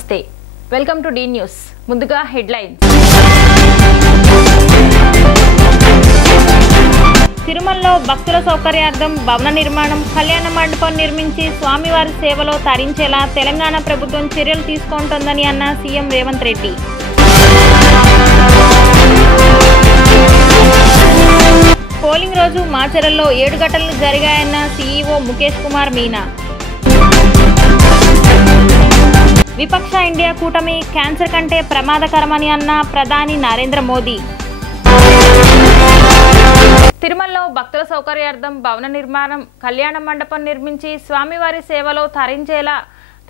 నమస్తే welcome to D news ముందుగా headlines తిరుమలలో భక్తుల సౌకర్యార్థం భవన నిర్మాణం కళ్యాణ మండపం నిర్మించి స్వామివారి సేవలో తరించేలా తెలంగాణ ప్రభుత్వం చర్యలు తీసుకుంటోందని అన్న సీఎం రేవంత్ రెడ్డి పోలింగ్ రోజు మాచర్లలో 7 ఘటనలు జరిగాయన్న సీఈఓ ముఖేష్ కుమార్ మీనా విపక్ష ఇండియా కూటమి క్యాన్సర్ కంటే ప్రమాదకరమని అన్న ప్రధాని నరేంద్ర మోదీ తిరుమలలో భక్తుల సౌకర్యార్థం భవన నిర్మాణం కళ్యాణ మండపం నిర్మించి స్వామివారి సేవలో తరించేలా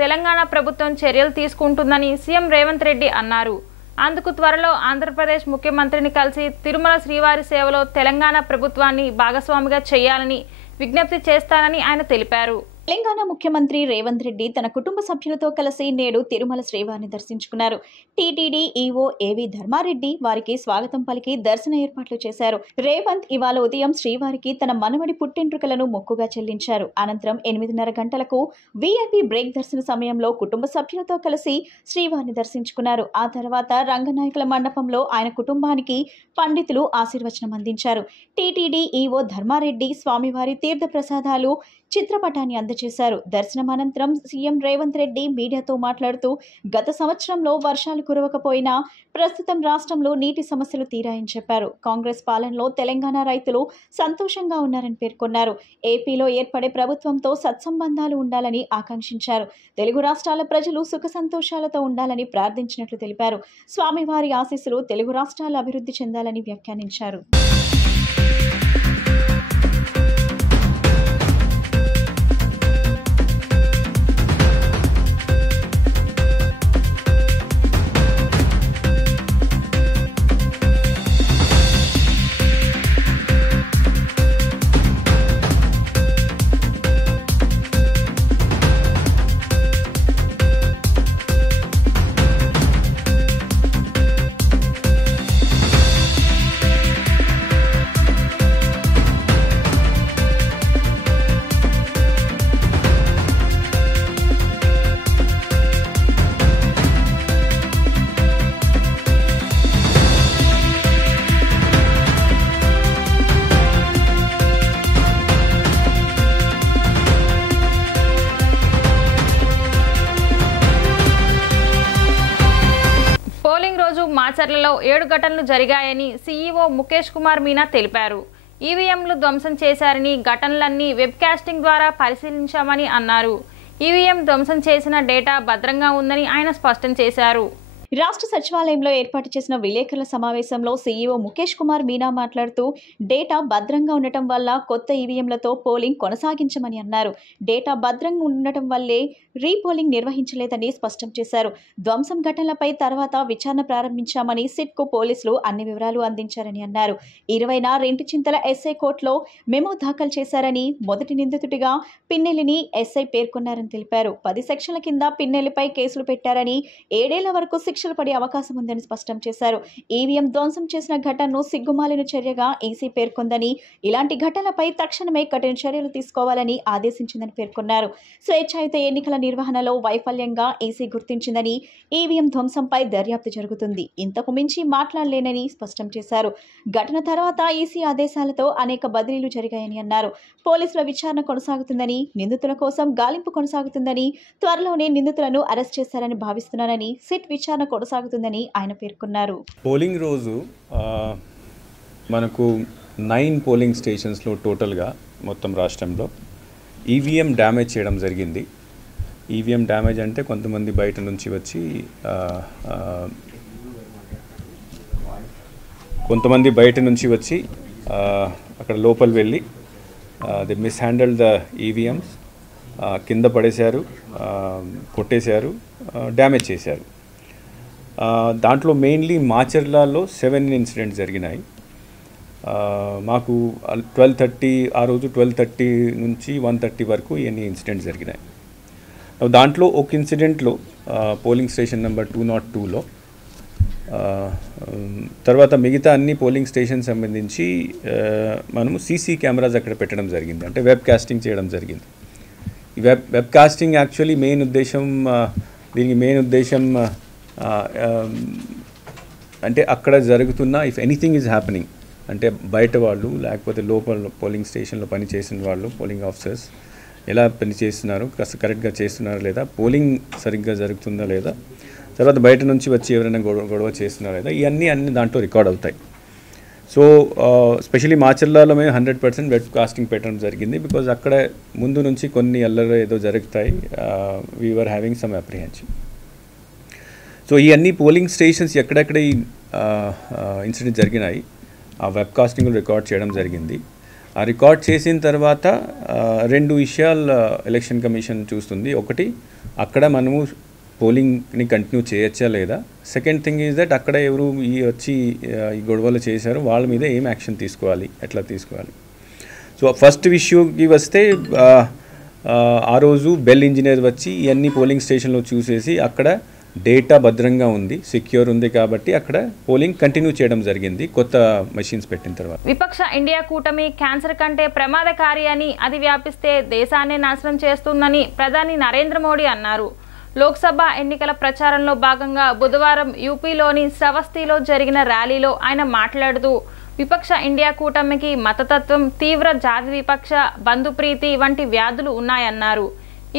తెలంగాణ ప్రభుత్వం చర్యలు తీసుకుంటుందని సీఎం రేవంత్ రెడ్డి అన్నారు. అందుకు త్వరలో ఆంధ్రప్రదేశ్ ముఖ్యమంత్రిని కలిసి తిరుమల శ్రీవారి సేవలో తెలంగాణ ప్రభుత్వాన్ని భాగస్వామిగా చేయాలని విజ్ఞప్తి చేస్తానని ఆయన తెలిపారు. తెలంగాణ ముఖ్యమంత్రి రేవంత్ రెడ్డి తన కుటుంబ సభ్యులతో కలిసి నేడు తిరుమల శ్రీవారిని దర్శించుకున్నారు. టీటీడీ ఈవో ఏవి ధర్మారెడ్డి వారికి స్వాగతం పలికి దర్శన ఏర్పాట్లు చేశారు. రేవంత్ ఇవాళ ఉదయం శ్రీవారికి తన మనవడి పుట్టింట్రుకలను మొక్కుగా చెల్లించారు. అనంతరం 8:30 గంటలకు వీఐపీ బ్రేక్ దర్శన సమయంలో కుటుంబ సభ్యులతో కలిసి శ్రీవారిని దర్శించుకున్నారు. ఆ తర్వాత రంగనాయకుల మండపంలో ఆయన కుటుంబానికి పండితులు ఆశీర్వచనం అందించారు. టీటీడీ ఈవో ధర్మారెడ్డి స్వామివారి తీర్థ ప్రసాదాలు చిత్రపటాన్ని అందజేశారు. దర్శనం అనంతరం సీఎం రేవంత్ రెడ్డి మీడియాతో మాట్లాడుతూ గత సంవత్సరంలో వర్షాలు కురవకపోయినా ప్రస్తుతం రాష్ట్రంలో నీటి సమస్యలు తీరాయని చెప్పారు. కాంగ్రెస్ పాలనలో తెలంగాణ రైతులు సంతోషంగా ఉన్నారని పేర్కొన్నారు. ఏపీలో ఏర్పడే ప్రభుత్వంతో సత్సంబంధాలు ఉండాలని ఆకాంక్షించారు. తెలుగు రాష్ట్రాల ప్రజలు సుఖ సంతోషాలతో ఉండాలని ప్రార్థించినట్లు తెలిపారు. స్వామివారి ఆశీస్సులు తెలుగు రాష్ట్రాలు అభివృద్ధి చెందాలని వ్యాఖ్యానించారు. పోలింగ్ రోజు మాచర్లలో 7 ఘటనలు జరిగాయని సీఈఓ ముఖేష్ కుమార్ మీనా తెలిపారు. ఈవీఎంలు ధ్వంసం చేశారని ఘటనలన్నీ వెబ్ కాస్టింగ్ ద్వారా పరిశీలించామని అన్నారు. ఈవీఎం ధ్వంసం చేసిన డేటా భద్రంగా ఉందని ఆయన స్పష్టం చేశారు. రాష్ట్ర సచివాలయంలో ఏర్పాటు చేసిన విలేకరుల సమావేశంలో సీఈఓ ముఖేష్ కుమార్ మీనా మాట్లాడుతూ డేటా భద్రంగా ఉండటం వల్ల కొత్త ఈవీఎంలతో పోలింగ్ కొనసాగించమని అన్నారు. డేటా భద్రంగా ఉండటం వల్లే రీపోలింగ్ నిర్వహించలేదని స్పష్టం చేశారు. ధ్వంసం ఘటనలపై తర్వాత విచారణ ప్రారంభించామని సిట్కు పోలీసులు అన్ని వివరాలు అందించారని అన్నారు. 20న రెంటిచింతల ఎస్ఐ కోర్టులో మెమో దాఖలు చేశారని మొదటి నిందితుడిగా పిన్నెల్లిని ఎస్ఐ పేర్కొన్నారని తెలిపారు. 10 సెక్షన్ల కింద పిన్నెల్లిపై కేసులు పెట్టారని 7 ఏళ్ల వరకు శిక్షలు పడే అవకాశం ఉందని స్పష్టం చేశారు. ఈవీఎం ధ్వంసం చేసిన ఘటనను సిగ్గుమాలిన చర్యగా ఈసీ పేర్కొందని, ఇలాంటి ఘటనలపై తక్షణమే కఠిన చర్యలు తీసుకోవాలని ఆదేశించిందని పేర్కొన్నారు. స్వేచ్ఛాయుత ఎన్నికల నిర్వహణలో వైఫల్యంగా ఈసీ గుర్తించిందని, ఈవీఎం ధ్వంసంపై దర్యాప్తు జరుగుతుంది, ఇంతకు మించి మాట్లాడలేనని స్పష్టం చేశారు. ఘటన తర్వాత ఈసీ ఆదేశాలతో అనేక బదిలీలు జరిగాయని అన్నారు. పోలీసుల విచారణ కొనసాగుతుందని, నిందితుల కోసం గాలింపు కొనసాగుతుందని, త్వరలోనే నిందితులను అరెస్ట్ చేశారని భావిస్తున్నానని, సిట్ విచారణ కొనసాగుతుందని ఆయన పేర్కొన్నారు. పోలింగ్ రోజు మనకు 9 పోలింగ్ స్టేషన్స్లో టోటల్గా మొత్తం రాష్ట్రంలో ఈవీఎం డ్యామేజ్ చేయడం జరిగింది. ఈవీఎం డ్యామేజ్ అంటే కొంతమంది బయట నుంచి వచ్చి అక్కడ లోపల వెళ్ళి ది మిస్హ్యాండిల్ ద ఈవీఎంస్, కింద పడేశారు, కొట్టేశారు, డ్యామేజ్ చేశారు. దాంట్లో మెయిన్లీ మాచర్లలో 7 ఇన్సిడెంట్స్ జరిగినాయి. మాకు 12:30 ఆ రోజు 12:30 నుంచి 1:30 వరకు ఎన్ని ఇన్సిడెంట్స్ జరిగినాయి. దాంట్లో ఒక ఇన్సిడెంట్లో పోలింగ్ స్టేషన్ నెంబర్ 202లో తర్వాత మిగతా అన్ని పోలింగ్ స్టేషన్ సంబంధించి మనము సీసీ కెమెరాస్ అక్కడ పెట్టడం జరిగింది, అంటే వెబ్ కాస్టింగ్ చేయడం జరిగింది. ఈ వెబ్ కాస్టింగ్ యాక్చువల్లీ మెయిన్ ఉద్దేశం దీనికి మెయిన్ ఉద్దేశం అంటే అక్కడ జరుగుతున్న ఇఫ్ ఎనీథింగ్ ఈజ్ హ్యాపెనింగ్ అంటే బయట వాళ్ళు లేకపోతే లోపల పోలింగ్ స్టేషన్లో పనిచేసిన వాళ్ళు పోలింగ్ ఆఫీసర్స్ ఎలా పనిచేస్తున్నారు, కరెక్ట్గా చేస్తున్నారా లేదా, పోలింగ్ సరిగ్గా జరుగుతుందా లేదా, తర్వాత బయట నుంచి వచ్చి ఎవరైనా గొడవ చేస్తున్నారా లేదా, ఇవన్నీ దాంట్లో రికార్డ్ అవుతాయి. సో స్పెషలీ మాచర్లలో మేము 100% వెబ్ కాస్టింగ్ పెట్టడం జరిగింది. బికాజ్ అక్కడ ముందు నుంచి కొన్ని అల్లరి ఏదో జరుగుతాయి, we're having some apprehension. So ఈ అన్ని పోలింగ్ స్టేషన్స్ ఎక్కడెక్కడ ఈ ఇన్సిడెంట్ జరిగినాయి ఆ వెబ్ కాస్టింగ్లో రికార్డ్ చేయడం జరిగింది. ఆ రికార్డ్ చేసిన తర్వాత 2 విషయాలు ఎలక్షన్ కమిషన్ చూస్తుంది. ఒకటి, అక్కడ మనము పోలింగ్ని కంటిన్యూ చేయొచ్చా లేదా. సెకండ్ థింగ్ ఈజ్ దట్ అక్కడ ఎవరు వచ్చి ఈ గొడవలు చేశారు వాళ్ళ మీద ఏం యాక్షన్ తీసుకోవాలి, ఎట్లా తీసుకోవాలి. సో ఫస్ట్ ఇష్యూకి వస్తే ఆ రోజు బెల్ ఇంజనీర్ వచ్చి ఇవన్నీ పోలింగ్ స్టేషన్లో చూసేసి అక్కడ డేటా భద్రంగా ఉంది, సెక్యూర్ ఉంది కాబట్టి అక్కడ పోలింగ్ కంటిన్యూ చేయడం జరిగింది కొత్త మెషిన్స్ పెట్టిన తర్వాత. విపక్ష ఇండియా కూటమి క్యాన్సర్ కంటే ప్రమాదకారి అని, అది వ్యాపిస్తే దేశాన్ని నాశనం చేస్తుందని ప్రధాని నరేంద్ర మోడీ అన్నారు. లోక్సభ ఎన్నికల ప్రచారంలో భాగంగా బుధవారం యూపీలోని శ్రవస్తీలో జరిగిన ర్యాలీలో ఆయన మాట్లాడుతూ విపక్ష ఇండియా కూటమికి మతతత్వం, తీవ్ర జాతి విపక్ష, బంధుప్రీతి వంటి వ్యాధులు ఉన్నాయన్నారు.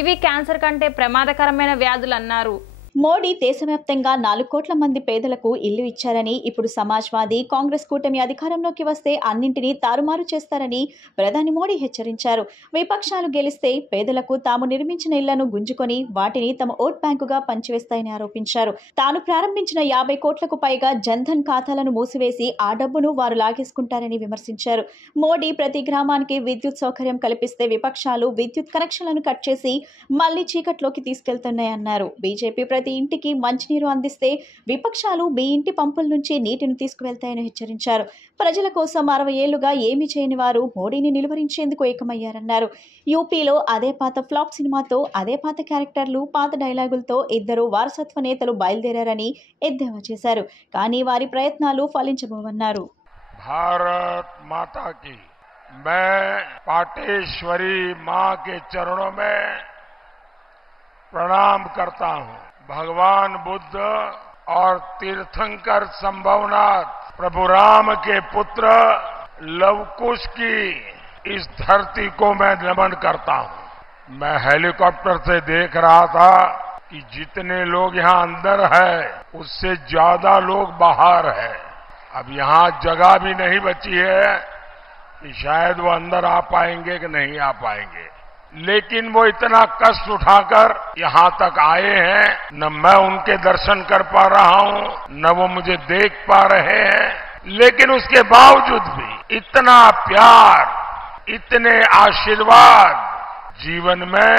ఇవి క్యాన్సర్ కంటే ప్రమాదకరమైన వ్యాధులన్నారు. మోడీ దేశవ్యాప్తంగా 4 కోట్ల మంది పేదలకు ఇల్లు ఇచ్చారని, ఇప్పుడు సమాజ్వాదీ కాంగ్రెస్ కూటమి అధికారంలోకి వస్తే అన్నింటినీ తారుమారు చేస్తారని ప్రధాని మోడీ హెచ్చరించారు. విపక్షాలు గెలిస్తే పేదలకు తాము నిర్మించిన ఇళ్లను గుంజుకొని వాటిని తమ ఓట్ బ్యాంకుగా పంచివేస్తాయని ఆరోపించారు. తాను ప్రారంభించిన 50 కోట్లకు పైగా జన్ధన్ ఖాతాలను మూసివేసి ఆ డబ్బును వారు లాగేసుకుంటారని విమర్శించారు. మోడీ ప్రతి గ్రామానికి విద్యుత్ సౌకర్యం కల్పిస్తే విపక్షాలు విద్యుత్ కనెక్షన్లను కట్ చేసి మళ్లీ చీకట్లోకి తీసుకెళ్తున్నాయన్నారు. బీజేపీ ప్రతి ఇంటికి మంచినీరు అందిస్తే విపక్షాలు మీ ఇంటి పంపుల నుంచి నీటిని తీసుకువెళ్తాయని హెచ్చరించారు. ప్రజల కోసం 60 ఏళ్లుగా ఏమీ చేయని వారు మోడీని నిలువరించేందుకు ఏకమయ్యారన్నారు. యూపీలో అదే పాత ఫ్లాప్ సినిమాతో అదే పాత క్యారెక్టర్లు, పాత డైలాగులతో 2 వారసత్వ నేతలు బయలుదేరారని ఎద్దేవా చేశారు. కానీ వారి ప్రయత్నాలు ఫలించబోవన్నారు. భారత్ మాతా కీ मैं पाटेश्वरी मां के चरणों में प्रणाम करता हूं. भगवान बुद्ध और तीर्थंकर संभवनाथ प्रभु राम के पुत्र लवकुश की इस धरती को मैं नमन करता हूं. मैं हेलीकॉप्टर से देख रहा था कि जितने लोग यहां अंदर है उससे ज्यादा लोग बाहर है. अब यहां जगह भी नहीं बची है कि शायद वो अंदर आ पाएंगे कि नहीं आ पाएंगे. लेकिन वो इतना कष्ट उठाकर यहां तक आए हैं. न मैं उनके दर्शन कर पा रहा हूं, न वो मुझे देख पा रहे हैं. लेकिन उसके बावजूद भी इतना प्यार, इतने आशीर्वाद, जीवन में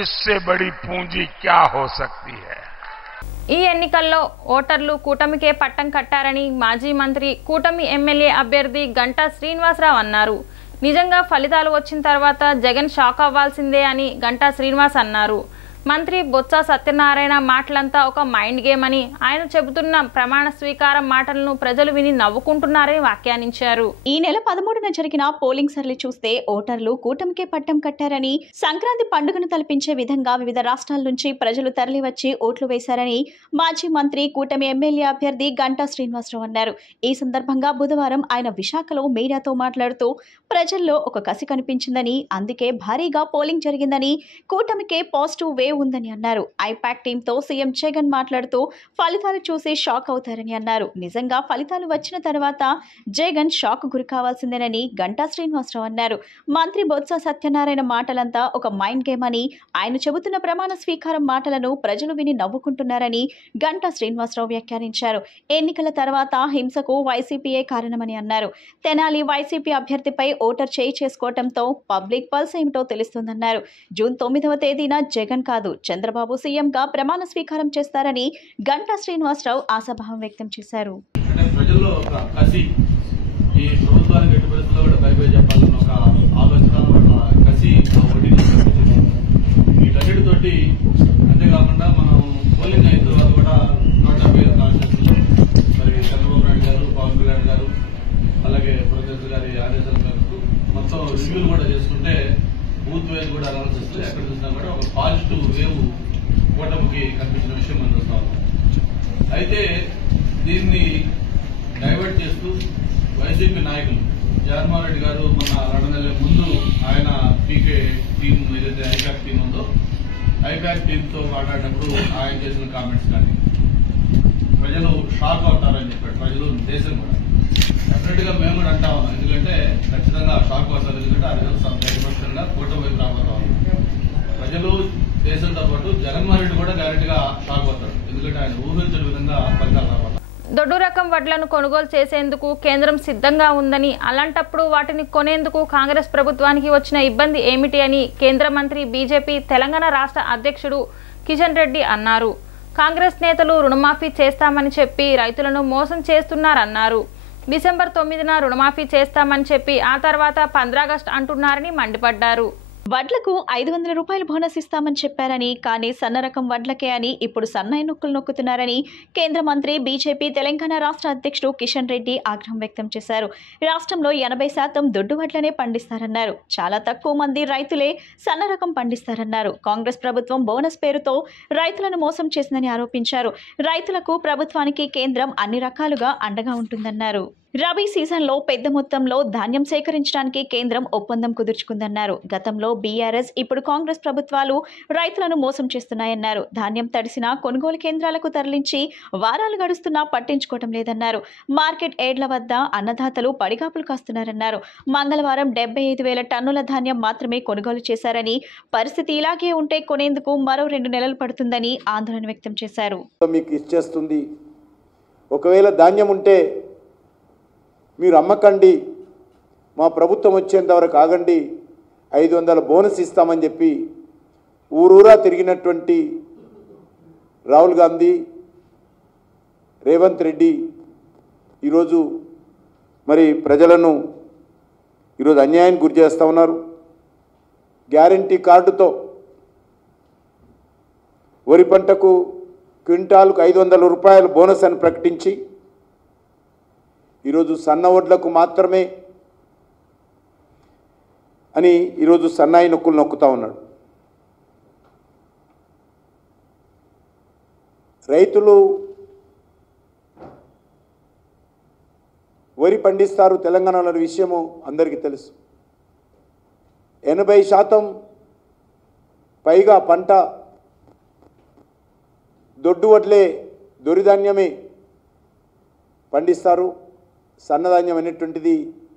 इससे बड़ी पूंजी क्या हो सकती है. ఈ ఎన్నికల్లో ఓటర్లు కూటమికే పట్టం కట్టారని మాజీ మంత్రి, కూటమి ఎమ్మెల్యే అభ్యర్థి గంటా శ్రీనివాసరావు అన్నారు. నిజంగా ఫలితాలు వచ్చిన తర్వాత జగన్ షాక్ అవ్వాల్సిందే అని గంటా శ్రీనివాస్ అన్నారు. మంత్రి బొత్స సత్యనారాయణ మాటలంతా ఒక మైండ్ గేమ్ అని, ఆయన చెబుతున్న ప్రమాణ స్వీకారం మాటలను ప్రజలు విని నవ్వుకుంటున్నారని వ్యాఖ్యానించారు. ఈ నెల 13న జరిగిన పోలింగ్ సర్లీ చూస్తే ఓటర్లు కూటమికే పట్టం కట్టారని, సంక్రాంతి పండుగను తలపించే విధంగా వివిధ రాష్ట్రాల నుంచి ప్రజలు తరలివచ్చి ఓట్లు వేశారని మాజీ మంత్రి, కూటమి ఎమ్మెల్యే అభ్యర్థి గంటా శ్రీనివాసరావు అన్నారు. ఈ సందర్భంగా బుధవారం ఆయన విశాఖలో మీడియాతో మాట్లాడుతూ ప్రజల్లో ఒక కసి కనిపించిందని, అందుకే భారీగా పోలింగ్ జరిగిందని, కూటమికే పాజిటివ్ వేవ్ ఉందని అన్నారు. ఐపాక్ టీంతో సీఎం జగన్ మాట్లాడుతూ ఫలితాలు చూసి షాక్ అవుతారని అన్నారు. నిజంగా ఫలితాలు వచ్చిన తర్వాత జగన్ షాక్ గురి కావాల్సిందేనని గంటా శ్రీనివాసరావు అన్నారు. మంత్రి బొత్స సత్యనారాయణ మాటలంతా ఒక మైండ్ గేమ్ అని, ఆయన చెబుతున్న ప్రమాణ స్వీకారం మాటలను ప్రజలు విని నవ్వుకుంటున్నారని గంటా శ్రీనివాసరావు వ్యాఖ్యానించారు. ఎన్నికల తర్వాత హింసకు వైసీపీయే కారణమని అన్నారు. తెనాలి వైసీపీ అభ్యర్థిపై ఓటర్ చేయి చేసుకోవడంతో పబ్లిక్ పల్స్ ఏమిటో తెలుస్తుందన్నారు. జూన్ 9వ తేదీన జగన్ కాదు చంద్రబాబు సీఎంగా ప్రమాణ స్వీకారం చేస్తారని గంటా శ్రీనివాసరావు ఆశాభావం వ్యక్తం చేశారు. ప్రజల్లో ఒక కసి, ఈ ప్రభుత్వానికి ఎట్టి పరిస్థితుల్లో కూడా బై చెప్పాలని ఒక ఆలోచన, ఒక కసి వీటన్నిటితోటి, అంతేకాకుండా మనం పోలింగ్ అయిన తర్వాత కూడా 170 కాన్స్టిట్యూన్సీలో మరి చంద్రబాబు నాయుడు గారు, పవన్ కళ్యాణ్ గారు, అలాగే ప్రొఫెసర్ గారి ఆదేశాల మేరకు మొత్తం రివ్యూలు కూడా చేసుకుంటే బూత్ వైజ్ కూడా అనాలిసిస్ ఎక్కడ చూసినా కూడా ఒక పాజిటివ్ వేవ్ కూటమికి కనిపించిన విషయం మనం చూస్తాం. అయితే దీన్ని డైవర్ట్ చేస్తూ వైసీపీ నాయకులు జగన్మోహన్ రెడ్డి గారు మొన్న 2 నెలల ముందు ఆయన పీకే టీం ఏదైతే ఐపాక్ టీం ఉందో ఐపాక్ టీంతో మాట్లాడినప్పుడు ఆయన చేసిన కామెంట్స్ కానీ ప్రజలు షాక్ అవుతారని చెప్పాడు. ప్రజలు దేశం కూడా డెఫినెట్ గా మేము కూడా అంటా ఉన్నాం. ఎందుకంటే ఖచ్చితంగా షాక్ అవుతారు. ఎందుకంటే ఆ రిజల్ట్స్ సంతోషంగా కూటమి వైపు రాబోతా ఉన్నాం. ప్రజలు దేశంతో పాటు జగన్మోహన్ రెడ్డి కూడా గ్యారెంటీగా షాక్ అవుతాడు. ఎందుకంటే ఆయన ఊహించిన విధంగా ఫలితాలు రాబోతారు. దొడ్డు రకం వడ్లను కొనుగోలు చేసేందుకు కేంద్రం సిద్ధంగా ఉందని, అలాంటప్పుడు వాటిని కొనేందుకు కాంగ్రెస్ ప్రభుత్వానికి వచ్చిన ఇబ్బంది ఏమిటి అని కేంద్ర మంత్రి బీజేపీ తెలంగాణ రాష్ట్ర అధ్యక్షుడు కిషన్ రెడ్డి అన్నారు. కాంగ్రెస్ నేతలు రుణమాఫీ చేస్తామని చెప్పి రైతులను మోసం చేస్తున్నారన్నారు. డిసెంబర్ 9న రుణమాఫీ చేస్తామని చెప్పి ఆ తర్వాత 15 ఆగస్టు అంటున్నారని మండిపడ్డారు. వడ్లకు 500 రూపాయలు బోనస్ ఇస్తామని చెప్పారని, కానీ సన్న రకం వడ్లకే అని ఇప్పుడు సన్నాయి నొక్కులు నొక్కుతున్నారని కేంద్ర మంత్రి బీజేపీ తెలంగాణ రాష్ట్ర అధ్యక్షుడు కిషన్ రెడ్డి ఆగ్రహం వ్యక్తం చేశారు. రాష్ట్రంలో 80% దొడ్డు వడ్లనే పండిస్తారన్నారు. చాలా తక్కువ మంది రైతులే సన్న రకం పండిస్తారన్నారు. కాంగ్రెస్ ప్రభుత్వం బోనస్ పేరుతో రైతులను మోసం చేసిందని ఆరోపించారు. రైతులకు ప్రభుత్వానికి కేంద్రం అన్ని రకాలుగా అండగా ఉంటుందన్నారు. రబీ సీజన్లో పెద్ద మొత్తంలో ధాన్యం సేకరించడానికి కేంద్రం ఒప్పందం కుదుర్చుకుందన్నారు. గతంలో బీఆర్ఎస్, ఇప్పుడు కాంగ్రెస్ ప్రభుత్వాలు రైతులను మోసం చేస్తున్నాయన్నారు. ధాన్యం తడిసిన కొనుగోలు కేంద్రాలకు తరలించి వారాలు గడుస్తున్నా పట్టించుకోవడం లేదన్నారు. మార్కెట్ ఏడ్ల వద్ద అన్నదాతలు పడిగాపులు కాస్తున్నారన్నారు. మంగళవారం 75,000 టన్నుల ధాన్యం మాత్రమే కొనుగోలు చేశారని, పరిస్థితి ఇలాగే ఉంటే కొనేందుకు మరో 2 నెలలు పడుతుందని ఆందోళన వ్యక్తం చేశారు. మీకు ఇచ్చేస్తుంది, ఒకవేళ ధాన్యం ఉంటే మీరు అమ్మకండి, మా ప్రభుత్వం వచ్చేంత వరకు ఆగండి, 500 బోనస్ ఇస్తామని చెప్పి ఊరూరా తిరిగినటువంటి రాహుల్ గాంధీ, రేవంత్ రెడ్డి ఈరోజు మరి ప్రజలను ఈరోజు అన్యాయానికి గురి చేస్తూ ఉన్నారు. గ్యారంటీ కార్డుతో వరి పంటకు క్వింటాల్కు 500 రూపాయలు బోనస్ అని ప్రకటించి ఈరోజు సన్న వడ్లకు మాత్రమే అని ఈరోజు సన్నాయి నొక్కులు నొక్కుతూ ఉన్నాడు. రైతులు వరి పండిస్తారు తెలంగాణలో విషయము అందరికీ తెలుసు. 80% పైగా పంట దొడ్డు వడ్లే, దొరిధాన్యమే పండిస్తారు. సన్నధాన్యం అనేటువంటిది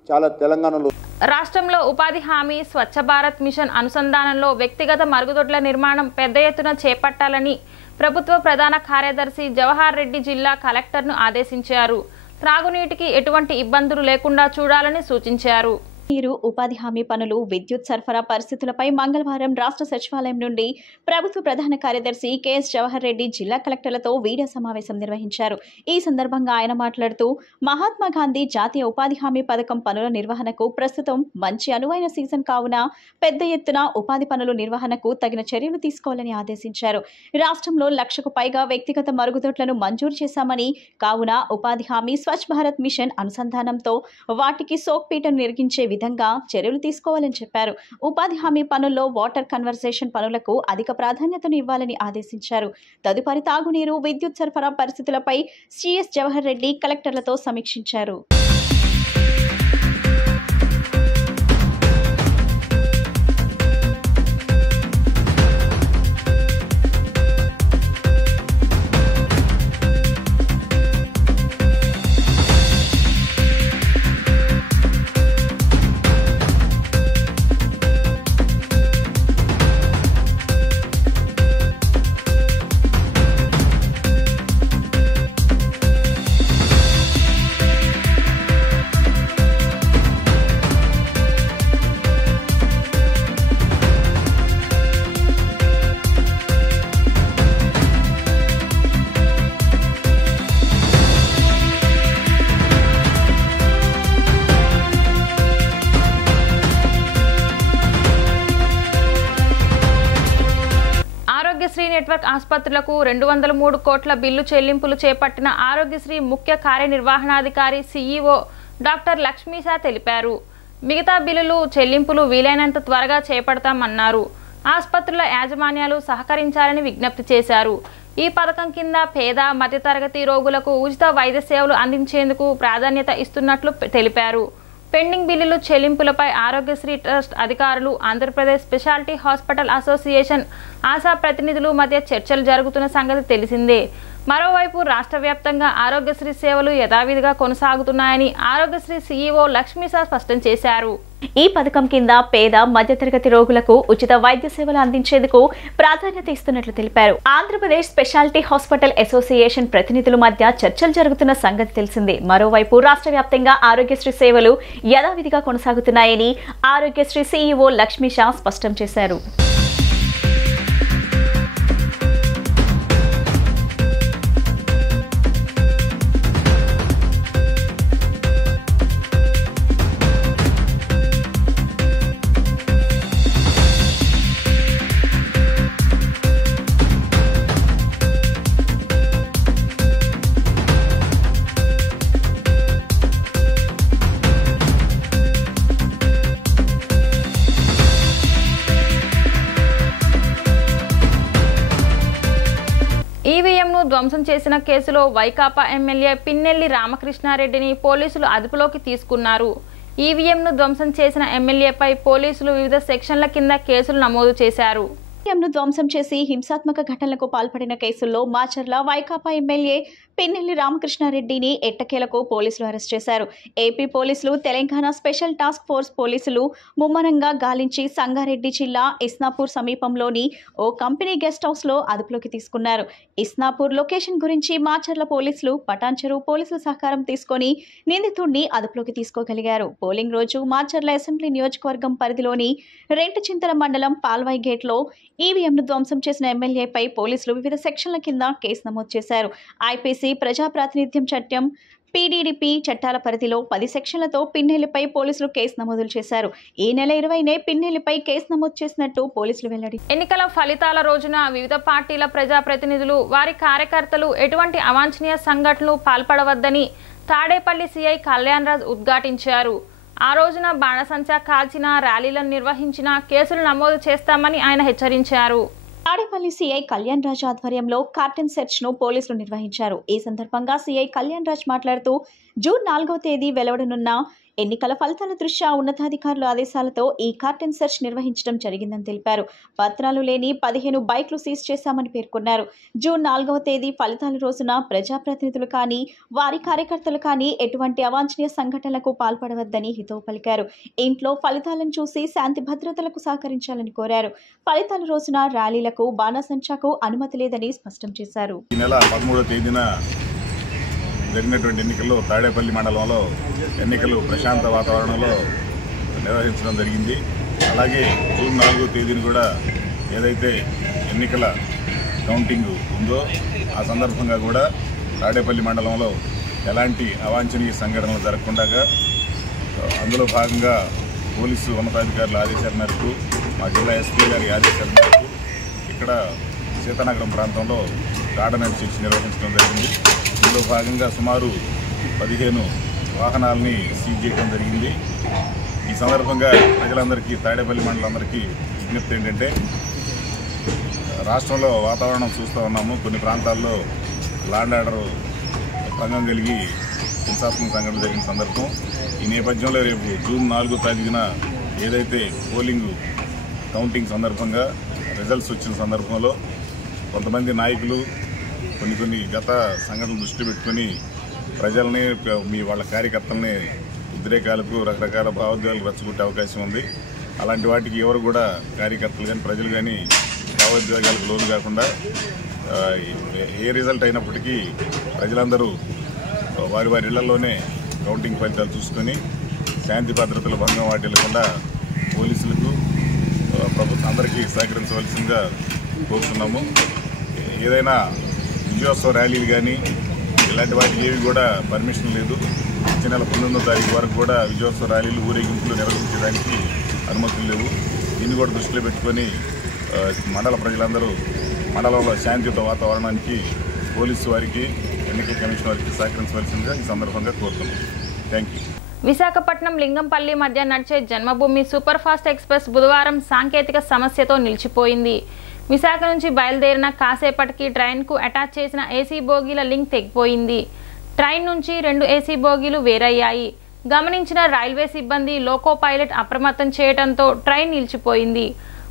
చాలా తెలంగాణలో. రాష్ట్రంలో ఉపాధి హామీ, స్వచ్ఛ భారత్ మిషన్ అనుసంధానంలో వ్యక్తిగత మరుగుదొడ్ల నిర్మాణం పెద్ద ఎత్తున చేపట్టాలని ప్రభుత్వ ప్రధాన కార్యదర్శి జవహర్ రెడ్డి జిల్లా కలెక్టర్ను ఆదేశించారు. త్రాగునీటికి ఎటువంటి ఇబ్బందులు లేకుండా చూడాలని సూచించారు. నీరు, ఉపాధి హామీ పనులు, విద్యుత్ సరఫరా పరిస్థితులపై మంగళవారం రాష్ట్ర సచివాలయం నుండి ప్రభుత్వ ప్రధాన కార్యదర్శి కెఎస్ జవహర్ రెడ్డి జిల్లా కలెక్టర్లతో వీడియో సమావేశం నిర్వహించారు. ఈ సందర్భంగా ఆయన మాట్లాడుతూ, మహాత్మా గాంధీ జాతీయ ఉపాధి హామీ పథకం పనుల నిర్వహణకు ప్రస్తుతం మంచి అనువైన సీజన్ కావున పెద్ద ఎత్తున ఉపాధి పనుల నిర్వహణకు తగిన చర్యలు తీసుకోవాలని ఆదేశించారు. రాష్ట్రంలో 1,00,000కు పైగా వ్యక్తిగత మరుగుదొడ్లను మంజూరు చేశామని, కావున ఉపాధి హామీ, స్వచ్ఛ భారత్ మిషన్ అనుసంధానంతో వాటికి సోక్పీటను నిర్గించే విధంగా చర్యలు తీసుకోవాలని చెప్పారు. ఉపాధి హామీ పనుల్లో వాటర్ కన్వర్సేషన్ పనులకు అధిక ప్రాధాన్యతను ఇవ్వాలని ఆదేశించారు. తదుపరి తాగునీరు, విద్యుత్ సరఫరా పరిస్థితులపై సిఎస్ జవహర్ రెడ్డి కలెక్టర్లతో సమీక్షించారు. ఆరోగ్యశ్రీ నెట్వర్క్ ఆసుపత్రులకు 203 కోట్ల బిల్లు చెల్లింపులు చేపట్టిన ఆరోగ్యశ్రీ ముఖ్య కార్యనిర్వహణాధికారి సిఇఓ డాక్టర్ లక్ష్మీశా తెలిపారు. మిగతా బిల్లులు చెల్లింపులు వీలైనంత త్వరగా చేపడతామన్నారు. ఆసుపత్రుల యాజమాన్యాలు సహకరించాలని విజ్ఞప్తి చేశారు. ఈ పథకం కింద పేద మధ్యతరగతి రోగులకు ఉచిత వైద్య సేవలు అందించేందుకు ప్రాధాన్యత ఇస్తున్నట్లు తెలిపారు. పెండింగ్ బిల్లులు చెల్లింపులపై ఆరోగ్యశ్రీ ట్రస్ట్ అధికారులు, Andhra Pradesh speciality hospital association ASHA ప్రతినిధులు మధ్య చర్చలు జరుగుతున్న సంగతి తెలిసిందే. మరోవైపు రాష్ట్ర వ్యాప్తంగా ఆరోగ్యశ్రీ సేవలు యథావిధిగా కొనసాగుతున్నాయని ఆరోగ్యశ్రీ సీఈఓ లక్ష్మీసా స్పష్టం చేశారు. ఈ పథకం కింద పేద మధ్యతరగతి రోగులకు ఉచిత వైద్య సేవలు అందించేందుకు ప్రాధాన్యత ఇస్తున్నట్లు తెలిపారు. ఆంధ్రప్రదేశ్ స్పెషాలిటీ హాస్పిటల్ అసోసియేషన్ ప్రతినిధుల మధ్య చర్చలు జరుగుతున్న సంగతి తెలిసిందే. మరోవైపు రాష్ట్ర వ్యాప్తంగా ఆరోగ్యశ్రీ సేవలు యథావిధిగా కొనసాగుతున్నాయని ఆరోగ్యశ్రీ సీఈఓ లక్ష్మీసా స్పష్టం చేశారు. ఈవీఎంను ధ్వంసం చేసిన కేసులో వైకాపా ఎమ్మెల్యే పిన్నెల్లి రామకృష్ణారెడ్డిని పోలీసులు అదుపులోకి తీసుకున్నారు. ఈవీఎంను ధ్వంసం చేసిన ఎమ్మెల్యేపై పోలీసులు వివిధ సెక్షన్ల కింద కేసులు నమోదు చేశారు. ఈవీఎంను ధ్వంసం చేసి హింసాత్మక ఘటనలకు పాల్పడిన కేసుల్లో మాచర్ల వైకాపా ఎమ్మెల్యే పిన్నెల్లి రామకృష్ణారెడ్డిని ఎట్టకేలకు పోలీసులు అరెస్ట్ చేశారు. ఏపీ పోలీసులు, తెలంగాణ స్పెషల్ టాస్క్ ఫోర్స్ పోలీసులు ముమ్మరంగా గాలించి సంగారెడ్డి జిల్లా ఇస్నాపూర్ సమీపంలోని ఓ కంపెనీ గెస్ట్ హౌస్ లో అదుపులోకి తీసుకున్నారు. ఇస్నాపూర్ లొకేషన్ గురించి మాచర్ల పోలీసులు, పటాన్చెరు పోలీసుల సహకారం తీసుకుని నిందితుడిని అదుపులోకి తీసుకోగలిగారు. పోలింగ్ రోజు మాచర్ల అసెంబ్లీ నియోజకవర్గం పరిధిలోని రెంటచింతల మండలం పాల్వాయి గేట్ లో ఈవీఎంను ధ్వంసం చేసిన ఎమ్మెల్యేపై పోలీసులు వివిధ సెక్షన్ల కింద కేసు నమోదు చేశారు. ఐపీసీ, ప్రజా ప్రాతినిధ్యం చట్టం, పీడీడీపీ చట్టాల పరిధిలో 10 సెక్షన్లతో పిన్నెల్లిపై పోలీసులు కేసు నమోదు చేశారు. ఈ నెల 20నే పిన్నెల్లిపై కేసు నమోదు చేసినట్టు పోలీసులు వెల్లడి. ఎన్నికల ఫలితాల రోజున వివిధ పార్టీల ప్రజా ప్రతినిధులు, వారి కార్యకర్తలు ఎటువంటి అవాంఛనీయ సంఘటనలు పాల్పడవద్దని తాడేపల్లి సీఐ కళ్యాణ్ రాజ్ ఉద్ఘాటించారు. ఆ రోజున బాణసంచా కాల్చిన, ర్యాలీలను నిర్వహించిన కేసులు నమోదు చేస్తామని ఆయన హెచ్చరించారు. తాడేపల్లి సీఐ కళ్యాణ్ రాజ్ ఆధ్వర్యంలో కార్టన్ సెర్చ్ ను పోలీసులు నిర్వహించారు. ఈ సందర్భంగా సీఐ కళ్యాణ్ రాజ్ మాట్లాడుతూ జూన్ 4వ తేదీ వెలువడనున్న ఎన్నికల ఫలితాల దృష్ట్యా ఉన్నతాధికారుల ఆదేశాలతో ఈ కార్టన్ సెర్చ్ నిర్వహించడం జరిగిందని తెలిపారు. పత్రాలు లేని 15 బైక్లు సీజ్ చేశామని పేర్కొన్నారు. జూన్ 4వ తేదీ ఫలితాల రోజున ప్రజాప్రతినిధులు కానీ, వారి కార్యకర్తలు కానీ ఎటువంటి అవాంఛనీయ సంఘటనలకు పాల్పడవద్దని హితవు పలికారు. ఇంట్లో ఫలితాలను చూసి శాంతి భద్రతలకు సహకరించాలని కోరారు. ఫలితాల రోజున ర్యాలీలకు, బాణసంచాకు అనుమతి లేదని స్పష్టం చేశారు. ఈ నెల 13వ తేదీన జరిగినటువంటి ఎన్నికల్లో తాడేపల్లి మండలంలో ఎన్నికలు ప్రశాంత వాతావరణంలో నిర్వహించడం జరిగింది. అలాగే జూన్ 4వ తేదీని కూడా ఏదైతే ఎన్నికల కౌంటింగ్ ఉందో ఆ సందర్భంగా కూడా తాడేపల్లి మండలంలో ఎలాంటి అవాంఛనీయ సంఘటనలు జరగకుండా అందులో భాగంగా పోలీసు ఉన్నతాధికారుల ఆదేశాల మేరకు, మా జిల్లా ఎస్పీ గారి ఆదేశాల మేరకు ఇక్కడ సీతానగరం ప్రాంతంలో గార్డెన్ సెర్చ్ నిర్వహించడం జరిగింది. ఇందులో భాగంగా సుమారు 15 వాహనాలని సీజ్ చేయడం జరిగింది. ఈ సందర్భంగా ప్రజలందరికీ, తాడేపల్లి మండలందరికీ విజ్ఞప్తి ఏంటంటే, రాష్ట్రంలో వాతావరణం చూస్తూ ఉన్నాము. కొన్ని ప్రాంతాల్లో ల్యాండ్ ఆర్డర్ భంగం కలిగి హింసాత్మక సంఘటనలు జరిగిన సందర్భం. ఈ నేపథ్యంలో రేపు జూన్ 4వ తేదీన ఏదైతే పోలింగ్ కౌంటింగ్ సందర్భంగా రిజల్ట్స్ వచ్చిన సందర్భంలో కొంతమంది నాయకులు కొన్ని గత సంఘటనలు దృష్టి పెట్టుకుని ప్రజల్ని, వాళ్ళ కార్యకర్తల్ని ఉద్రేకాలకు, రకరకాల భావోద్వేగాలకు రెచ్చగొట్టే అవకాశం ఉంది. అలాంటి వాటికి ఎవరు కూడా కార్యకర్తలు కానీ, ప్రజలు కానీ భావోద్వేగాలకు లోను కాకుండా ఏ రిజల్ట్ అయినప్పటికీ ప్రజలందరూ వారి వారి ఇళ్లలోనే కౌంటింగ్ ఫలితాలు చూసుకొని శాంతి భద్రతలు భంగం వాటిల్లకుండా పోలీసులకు, ప్రభుత్వం అందరికీ సహకరించవలసిందిగా కోరుతున్నాము. ఏదైనా విజయోత్సవ ర్యాలీలు కానీ ఇలాంటి వాటికి ఏవి కూడా పర్మిషన్ లేదు. వచ్చే నెల 19వ తారీఖు వరకు కూడా విజయోత్సవ ర్యాలీలు, ఊరేగింపులు నిర్వహించడానికి అనుమతులు లేవు. దీన్ని కూడా దృష్టిలో పెట్టుకొని మండల ప్రజలందరూ మండలంలో శాంతియుత వాతావరణానికి పోలీసు వారికి, ఎన్నికల కమిషన్ వారికి సహకరించవలసిందిగా ఈ సందర్భంగా కోరుతున్నాం. Thank you. విశాఖపట్నం లింగంపల్లి మధ్య నడిచే జన్మభూమి సూపర్ ఫాస్ట్ ఎక్స్ప్రెస్ బుధవారం సాంకేతిక సమస్యతో నిలిచిపోయింది. విశాఖ నుంచి బయలుదేరిన కాసేపటికి ట్రైన్కు అటాచ్ చేసిన ఏసీ బోగీల లింక్ తెగిపోయింది. ట్రైన్ నుంచి 2 ఏసీ బోగీలు వేరయ్యాయి. గమనించిన రైల్వే సిబ్బంది లోకో పైలట్ అప్రమత్తం చేయడంతో ట్రైన్ నిలిచిపోయింది.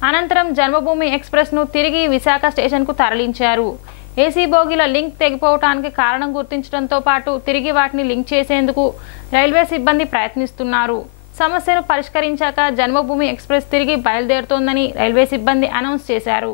అనంతరం జన్మభూమి ఎక్స్ప్రెస్ను తిరిగి విశాఖ స్టేషన్కు తరలించారు. ఏసీ బోగీల లింక్ తెగిపోవడానికి కారణం గుర్తించడంతో పాటు తిరిగి వాటిని లింక్ చేసేందుకు రైల్వే సిబ్బంది ప్రయత్నిస్తున్నారు. సమస్యను పరిష్కరించాక జన్మభూమి ఎక్స్ప్రెస్ తిరిగి బయలుదేరుతోందని రైల్వే సిబ్బంది అనౌన్స్ చేశారు.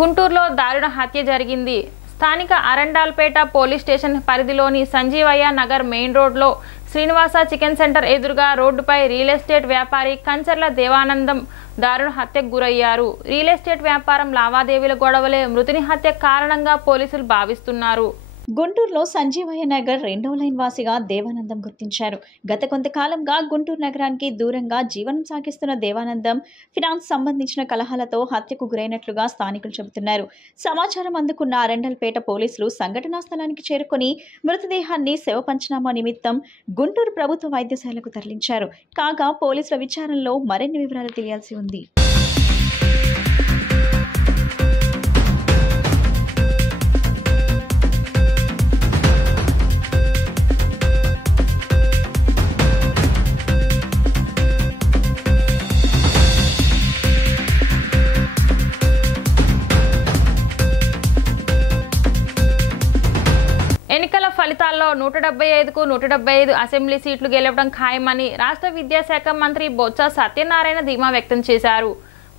గుంటూరులో దారుణ హత్య జరిగింది. స్థానిక అరండాల్పేట పోలీస్ స్టేషన్ పరిధిలోని సంజీవయ్య నగర్ మెయిన్ రోడ్లో శ్రీనివాస చికెన్ సెంటర్ ఎదురుగా రోడ్డుపై రియల్ ఎస్టేట్ వ్యాపారి కంచర్ల దేవానందం దారుణ హత్యకు గురయ్యారు. రియల్ ఎస్టేట్ వ్యాపారం లావాదేవీల గొడవలే మృతుని హత్య కారణంగా పోలీసులు భావిస్తున్నారు. గుంటూరులో సంజీవయ్య నగర్ 2వ లైన్ వాసిగా దేవానందం గుర్తించారు. గత కొంతకాలంగా గుంటూరు నగరానికి దూరంగా జీవనం సాగిస్తున్న దేవానందం ఫినాన్స్ సంబంధించిన కలహాలతో హత్యకు గురైనట్లుగా స్థానికులు చెబుతున్నారు. సమాచారం అందుకున్న అరండల్పేట పోలీసులు సంఘటనా స్థలానికి చేరుకుని మృతదేహాన్ని శవ పంచనామా నిమిత్తం గుంటూరు ప్రభుత్వ వైద్యశాలకు తరలించారు. కాగా పోలీసుల విచారణలో మరిన్ని వివరాలు తెలియాల్సి ఉంది. ఎన్నికల ఫలితాల్లో 175కు 175 అసెంబ్లీ సీట్లు గెలవడం ఖాయమని రాష్ట్ర విద్యాశాఖ మంత్రి బొత్స సత్యనారాయణ ధీమా వ్యక్తం చేశారు.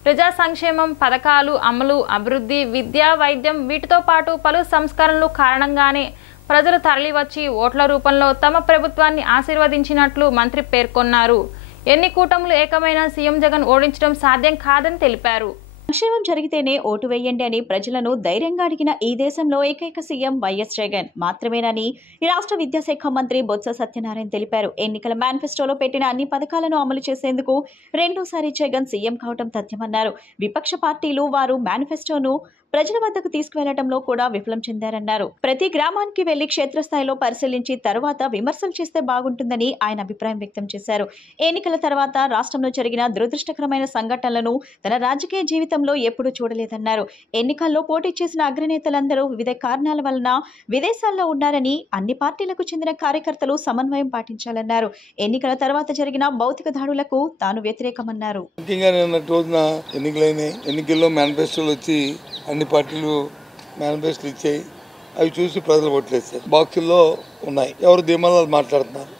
ప్రజా సంక్షేమం పథకాలు అమలు, అభివృద్ధి, విద్య, వైద్యం వీటితో పాటు పలు సంస్కరణలు కారణంగానే ప్రజలు తరలివచ్చి ఓట్ల రూపంలో తమ ప్రభుత్వాన్ని ఆశీర్వదించినట్లు మంత్రి పేర్కొన్నారు. ఎన్ని కూటములు ఏకమైన సీఎం జగన్ ఓడించడం సాధ్యం కాదని తెలిపారు. సంక్షేమం జరిగితేనే ఓటు వేయండి అని ప్రజలను ధైర్యంగా అడిగిన ఈ దేశంలో ఏకైక సీఎం వైఎస్ జగన్ మాత్రమేనని రాష్ట్ర విద్యాశాఖ మంత్రి బొత్స సత్యనారాయణ తెలిపారు. ఎన్నికల మేనిఫెస్టోలో పెట్టిన అన్ని పథకాలను అమలు చేసేందుకు రెండోసారి జగన్ సీఎం కావడం తథ్యమన్నారు. విపక్ష పార్టీలు వారు మేనిఫెస్టోను ప్రజల వద్దకు తీసుకువెళ్లడంలో కూడా విఫలం చెందారన్నారు. ప్రతి గ్రామానికి వెళ్లి క్షేత్రస్థాయిలో పరిశీలించి తర్వాత విమర్శలు చేస్తే బాగుంటుందని ఆయన అభిప్రాయం వ్యక్తం చేశారు. ఎన్నికల తర్వాత రాష్ట్రంలో జరిగిన దురదృష్టకరమైన సంఘటనలను తన రాజకీయ జీవితంలో ఎప్పుడూ చూడలేదన్నారు. ఎన్నికల్లో పోటీ చేసిన అగ్రనేతలందరూ వివిధ కారణాల వలన విదేశాల్లో ఉన్నారని అన్ని పార్టీలకు చెందిన కార్యకర్తలు సమన్వయం పాటించాలన్నారు. ఎన్నికల తర్వాత జరిగిన భౌతిక దాడులకు తాను వ్యతిరేకమన్నారు. ఎన్నికల్లో మేనిఫెస్టోలు వచ్చి అన్ని పార్టీలు మేనిఫెస్టోలు ఇచ్చాయి. అవి చూసి ప్రజలు ఓట్లేస్తారు. బాక్సుల్లో ఉన్నాయి. ఎవరు ధీమాలు మాట్లాడుతున్నారు.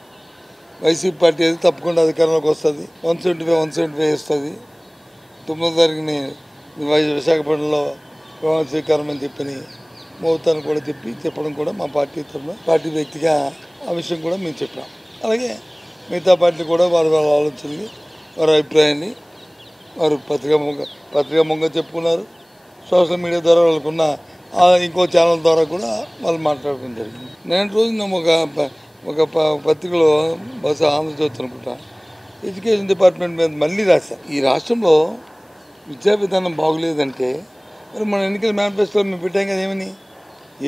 వైసీపీ పార్టీ అయితే తప్పకుండా అధికారంలోకి వస్తుంది. 175 వస్తుంది. 9వ తారీఖుని విశాఖపట్నంలో ప్రమాణ స్వీకారం అని చెప్పని మోతాను కూడా చెప్పడం కూడా మా పార్టీ తరఫున పార్టీ వ్యక్తిగా ఆ విషయం కూడా మేము చెప్పాం. అలాగే మిగతా పార్టీలు కూడా వారి ఆలోచనని వారి అభిప్రాయాన్ని వారు పత్రికాముఖంగా చెప్పుకున్నారు. సోషల్ మీడియా ద్వారా వాళ్ళకున్న ఇంకో ఛానల్ ద్వారా కూడా వాళ్ళు మాట్లాడడం జరిగింది. నేను రోజున ఒక పత్రికలో బహుశా ఆంధ్రజ్యోతి అనుకుంటా ఎడ్యుకేషన్ డిపార్ట్మెంట్ మీద మళ్ళీ రాశారు. ఈ రాష్ట్రంలో విద్యా విధానం బాగులేదంటే మరి మన ఎన్నికల మేనిఫెస్టోలో మేము పెట్టాం కదా ఏమని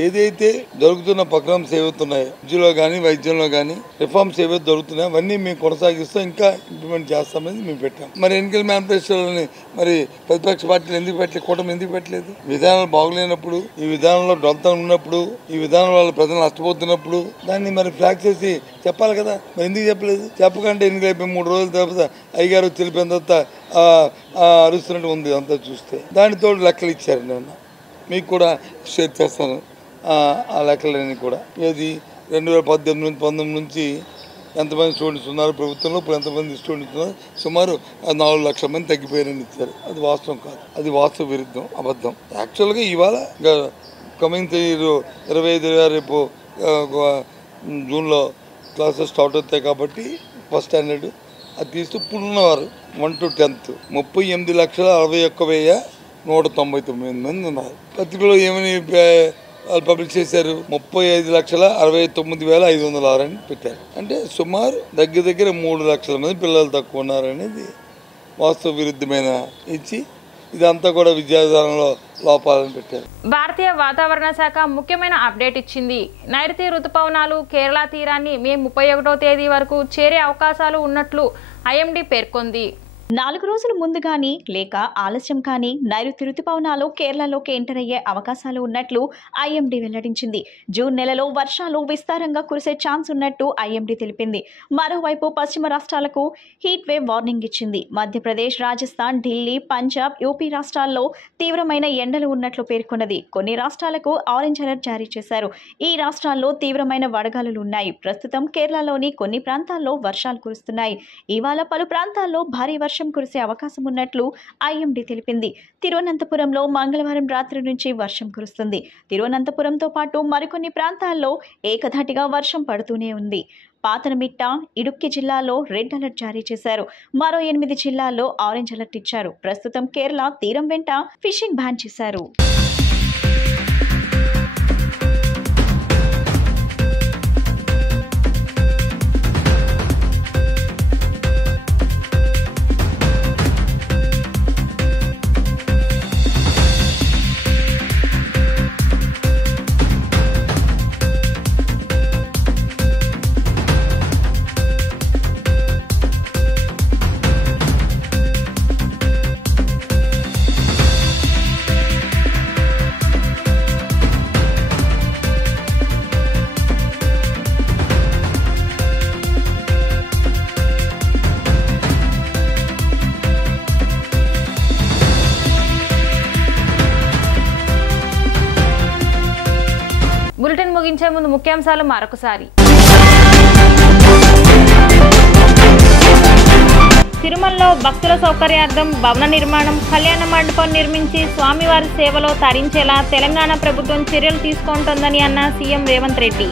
ఏదైతే జరుగుతున్న ప్రోగ్రామ్స్ ఏవైతున్నాయో విద్యలో కానీ వైద్యంలో కానీ రిఫార్మ్స్ ఏవైతే జరుగుతున్నాయో అవన్నీ మేము కొనసాగిస్తాం, ఇంకా ఇంప్లిమెంట్ చేస్తామని మేము పెట్టాం. మరి ఎన్నికల మేనిఫెస్టోలని మరి ప్రతిపక్ష పార్టీలు ఎందుకు పెట్టలేదు, కూటమి ఎందుకు పెట్టలేదు? విధానాలు బాగులేనప్పుడు, ఈ విధానంలో డొంతం ఉన్నప్పుడు, ఈ విధానం వల్ల ప్రజలు నష్టపోతున్నప్పుడు దాన్ని మరి ఫ్లాగ్ చేసి చెప్పాలి కదా. మరి ఎందుకు చెప్పలేదు? చెప్పకంటే ఎన్నికలు అయిపోయి 3 రోజుల తర్వాత అయ్యగారు తెలిపిన తర్వాత అరుస్తున్నట్టు ఉంది. అంతా చూస్తే దానితో లెక్కలు ఇచ్చారు. నేను మీకు కూడా షేర్ చేస్తాను ఆ లెక్కలన్నీ కూడా. ఏది 2018 నుంచి 19 నుంచి ఎంతమంది స్టూడెంట్స్ ఉన్నారు ప్రభుత్వంలో, ఇప్పుడు ఎంతమంది స్టూడెంట్స్ ఉన్నారు, సుమారు 4 లక్షల మంది తగ్గిపోయారని ఇచ్చారు. అది వాస్తవం కాదు, అది వాస్తవ విరుద్ధం, అబద్ధం. యాక్చువల్గా ఇవాళ కమింగ్ 25 రేపు జూన్లో క్లాసెస్ స్టార్ట్ అవుతాయి కాబట్టి ఫస్ట్ స్టాండర్డ్ అది తీస్తూ ఇప్పుడున్నవారు 1 to 10th 38,61,199 మంది ఉన్నారు. పత్రికలో ఏమని వాళ్ళు పబ్లిష్ చేశారు, 35,69,506 అని పెట్టారు. అంటే సుమారు దగ్గర 3 లక్షల మంది పిల్లలు తక్కువ ఉన్నారనేది వాస్తవ విరుద్ధమైన ఇచ్చి ఇదంతా కూడా విద్యావిధానంలో లోపాలను పెట్టారు. భారతీయ వాతావరణ శాఖ ముఖ్యమైన అప్డేట్ ఇచ్చింది. నైరుతి రుతుపవనాలు కేరళ తీరాన్ని మే 31వ తేదీ వరకు చేరే అవకాశాలు ఉన్నట్లు ఐఎండీ పేర్కొంది. 4 రోజుల ముందు కానీ లేక ఆలస్యం కానీ నైరుతి రుతుపవనాలు కేరళలోకి ఎంటర్ అయ్యే అవకాశాలు ఉన్నట్లు ఐఎండీ వెల్లడించింది. జూన్ నెలలో వర్షాలు విస్తారంగా కురిసే ఛాన్స్ ఉన్నట్టు ఐఎండీ తెలిపింది. మరోవైపు పశ్చిమ రాష్ట్రాలకు హీట్ వేవ్ వార్నింగ్ ఇచ్చింది. మధ్యప్రదేశ్, రాజస్థాన్, ఢిల్లీ, పంజాబ్, యూపీ రాష్ట్రాల్లో తీవ్రమైన ఎండలు ఉన్నట్లు పేర్కొన్నది. కొన్ని రాష్ట్రాలకు ఆరెంజ్ అలర్ట్ జారీ చేశారు. ఈ రాష్ట్రాల్లో తీవ్రమైన వడగాలులు ఉన్నాయి. ప్రస్తుతం కేరళలోని కొన్ని ప్రాంతాల్లో వర్షాలు కురుస్తున్నాయి. ఇవాళ పలు ప్రాంతాల్లో భారీ వర్షం కురిసే అవకాశం ఉన్నట్లు ఐఎండీ తెలిపింది. తిరువనంతపురంలో మంగళవారం రాత్రి నుంచి వర్షం కురుస్తుంది. తిరువనంతపురంతో పాటు మరికొన్ని ప్రాంతాల్లో ఏకధాటిగా వర్షం పడుతూనే ఉంది. పాతనమిట్ట, ఇడుక్కి జిల్లాలో రెడ్ అలర్ట్ జారీ చేశారు. మరో 8 జిల్లాల్లో ఆరెంజ్ అలర్ట్ ఇచ్చారు. ప్రస్తుతం కేరళ తీరం వెంట ఫిషింగ్ బ్యాన్ చేశారు. బులెటిన్ ముగించే ముందు ముఖ్యాంశాలు మరొకసారి. తిరుమలలో భక్తుల సౌకర్యార్థం భవన నిర్మాణం, కళ్యాణ మండపం నిర్మించి స్వామివారి సేవలో తరించేలా తెలంగాణ ప్రభుత్వం చర్యలు తీసుకుంటోందని అన్న సీఎం రేవంత్ రెడ్డి.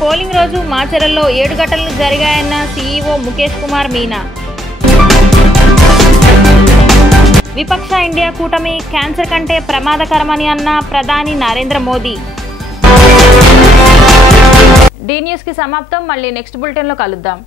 పోలింగ్ రోజు మాచర్లలో 7 ఘటనలు జరిగాయన్న సీఈఓ ముఖేష్ కుమార్ మీనా. విపక్ష ఇండియా కూటమి క్యాన్సర్ కంటే ప్రమాదకరమని అన్న ప్రధాని నరేంద్ర మోదీ. డి న్యూస్కి సమాప్తం. మళ్ళీ నెక్స్ట్ బులెటిన్లో కలుద్దాం.